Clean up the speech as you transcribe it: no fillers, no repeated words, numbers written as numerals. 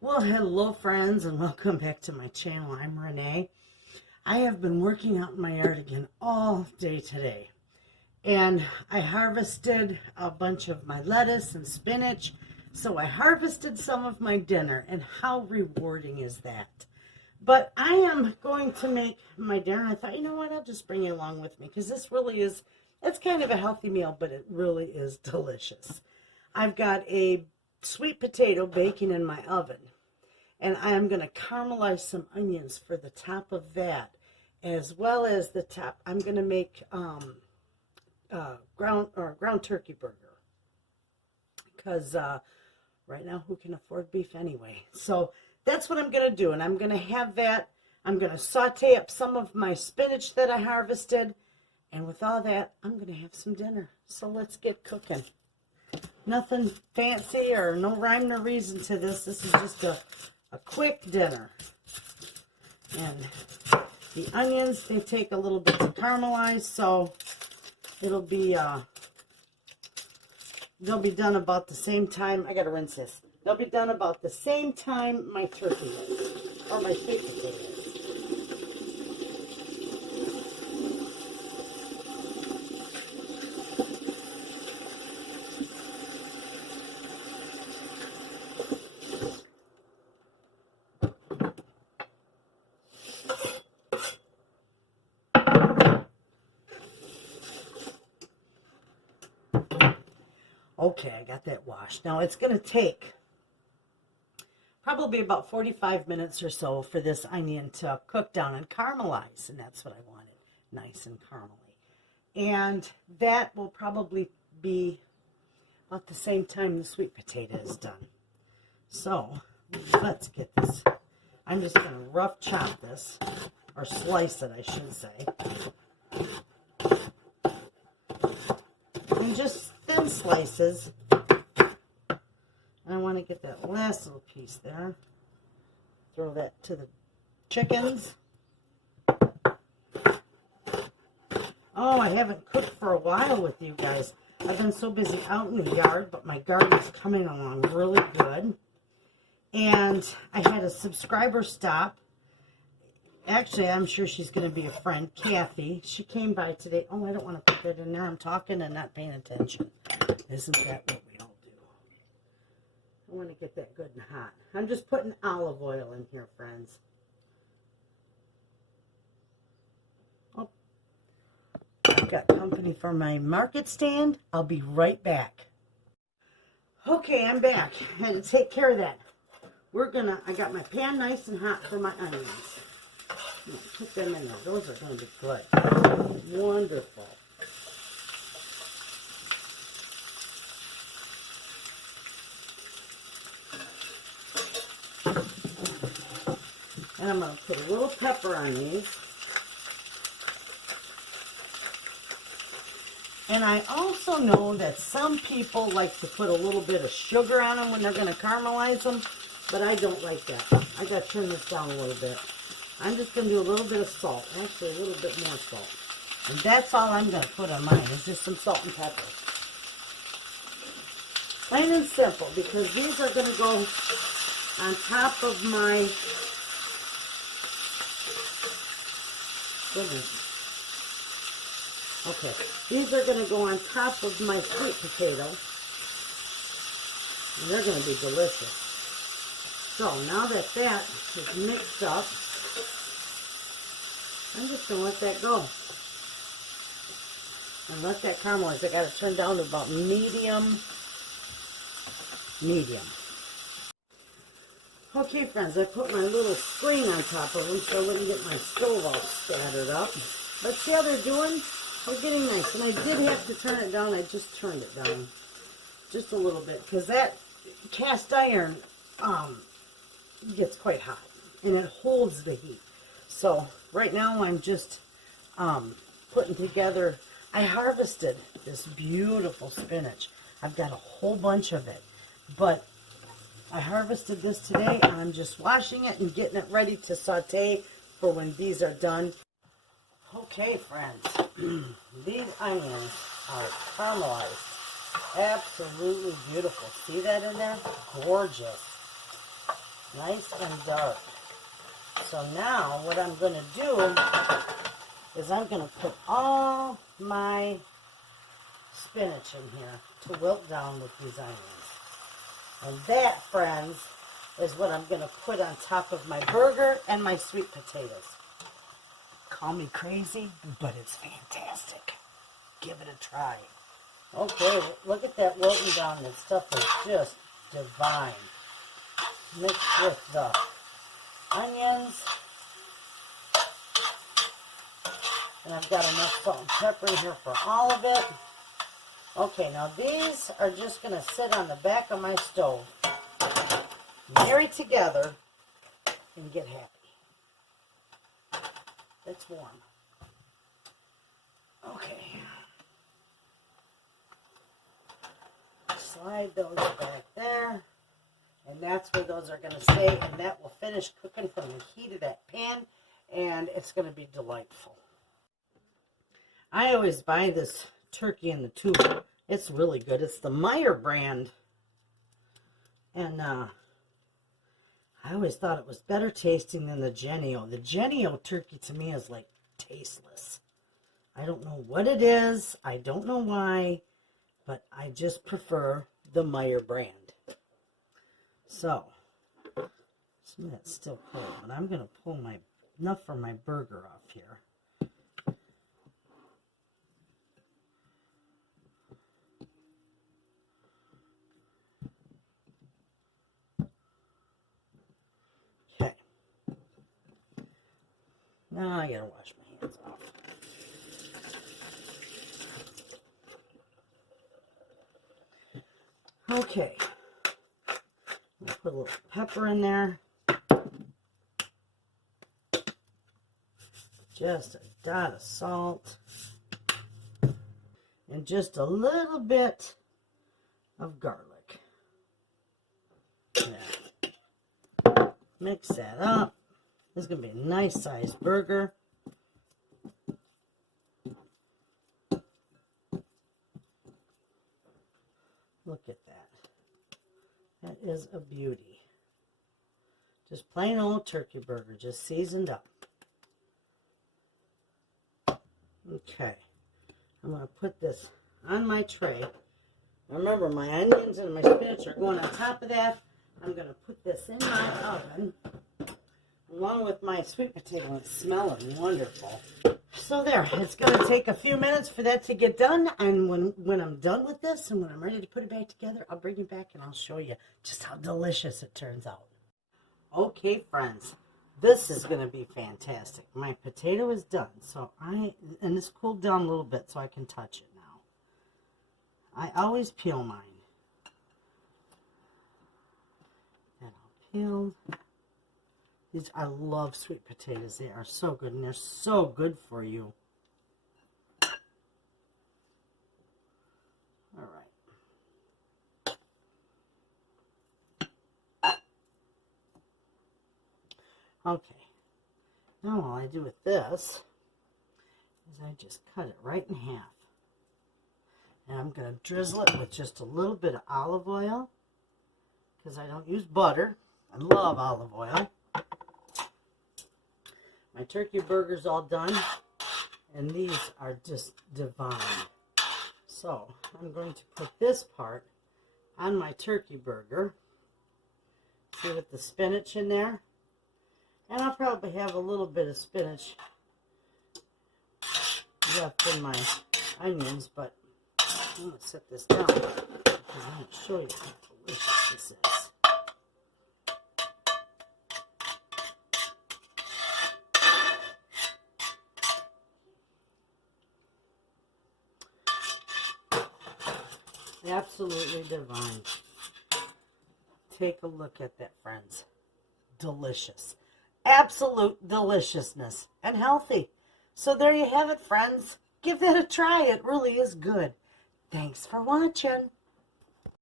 Well, hello friends and welcome back to my channel. I'm Renee. I have been working out in my yard again all day today. And I harvested a bunch of my lettuce and spinach. So I harvested some of my dinner, and how rewarding is that? But I am going to make my dinner. I thought, you know what, I'll just bring you along with me because this really is, it's kind of a healthy meal, but it really is delicious. I've got a sweet potato baking in my oven. And I am going to caramelize some onions for the top of that, as well as the top. I'm going to make ground turkey burger, because right now, who can afford beef anyway? So that's what I'm going to do, and I'm going to have that. I'm going to saute up some of my spinach that I harvested, and with all that, I'm going to have some dinner. So let's get cooking. Nothing fancy or no rhyme or reason to this. This is just a quick dinner. And the onions, they take a little bit to caramelize, so it'll be they'll be done about the same time. I gotta rinse this. They'll be done about the same time my turkey is, or my sweet potato is. Okay, I got that washed. Now it's going to take probably about 45 minutes or so for this onion to cook down and caramelize, and that's what I wanted, nice and caramely. And that will probably be about the same time the sweet potato is done. So let's get this. I'm just going to rough chop this, or slice it, I should say. And just thin slices. I want to get that last little piece there. Throw that to the chickens. Oh, I haven't cooked for a while with you guys. I've been so busy out in the yard, but my garden's coming along really good. And I had a subscriber stop. Actually, I'm sure she's going to be a friend, Kathy. She came by today. Oh, I don't want to put that in there. I'm talking and not paying attention. Isn't that what we all do? I want to get that good and hot. I'm just putting olive oil in here, friends. Oh, I've got company for my market stand. I'll be right back. Okay, I'm back. I had to take care of that. I got my pan nice and hot for my onions. Put them in there. Those are going to be good. Wonderful. And I'm going to put a little pepper on these. And I also know that some people like to put a little bit of sugar on them when they're going to caramelize them, but I don't like that. I got to turn this down a little bit. I'm just going to do a little bit of salt, actually a little bit more salt. And that's all I'm going to put on mine, is just some salt and pepper. Plain and simple, because these are going to go on top of my, goodness. Okay, these are going to go on top of my sweet potato, and they're going to be delicious. So now that that is mixed up, I'm just going to let that go. And let that caramelize. I got to turn down to about medium. Okay, friends, I put my little screen on top of them so I wouldn't get my stove all spattered up. But see how they're doing? They're getting nice. And I did have to turn it down. I just turned it down just a little bit, because that cast iron gets quite hot. And it holds the heat. So right now I'm just putting together, I harvested this beautiful spinach. I've got a whole bunch of it, but I harvested this today and I'm just washing it and getting it ready to saute for when these are done. Okay, friends, these onions are caramelized. Absolutely beautiful. See that in there? Gorgeous. Nice and dark. So now what I'm going to do is I'm going to put all my spinach in here to wilt down with these onions. And that, friends, is what I'm going to put on top of my burger and my sweet potatoes. Call me crazy, but it's fantastic. Give it a try. Okay, look at that wilting down. That stuff is just divine. Mixed with the onions. And I've got enough salt and pepper in here for all of it. Okay, now these are just going to sit on the back of my stove, marry together, and get happy. It's warm. Okay. Slide those back there, and that's where those are going to stay, and that will finish cooking from the heat of that pan, and it's going to be delightful. I always buy this turkey in the tube. It's really good. It's the Meyer brand. And I always thought it was better tasting than the Jennie-O. The Jennie-O turkey to me is like tasteless. I don't know what it is. I don't know why. But I just prefer the Meyer brand. So, some of that's still cold. But I'm going to pull enough for my burger off here. Now I gotta wash my hands off. Okay. I'll put a little pepper in there. Just a dot of salt. And just a little bit of garlic. Yeah. Mix that up. This is going to be a nice sized burger. Look at that. That is a beauty. Just plain old turkey burger, just seasoned up. Okay. I'm going to put this on my tray. Remember, my onions and my spinach are going on top of that. I'm going to put this in my oven along with my sweet potato. It's smelling wonderful. So there, it's going to take a few minutes for that to get done, and when I'm done with this and when I'm ready to put it back together, I'll bring it back and I'll show you just how delicious it turns out. Okay, friends, this is going to be fantastic. My potato is done, and it's cooled down a little bit so I can touch it now. I always peel mine. And I'll peel. I love sweet potatoes. They are so good, and they're so good for you. All right. Okay. Now all I do with this is I just cut it right in half. And I'm going to drizzle it with just a little bit of olive oil, because I don't use butter. I love olive oil. My turkey burger's all done, and these are just divine. So I'm going to put this part on my turkey burger. See, with the spinach in there. And I'll probably have a little bit of spinach left in my onions, but I'm going to set this down because I'm going to show you how delicious this is. Absolutely divine. Take a look at that, friends. Delicious. Absolute deliciousness. And healthy. So there you have it, friends. Give that a try. It really is good. Thanks for watching.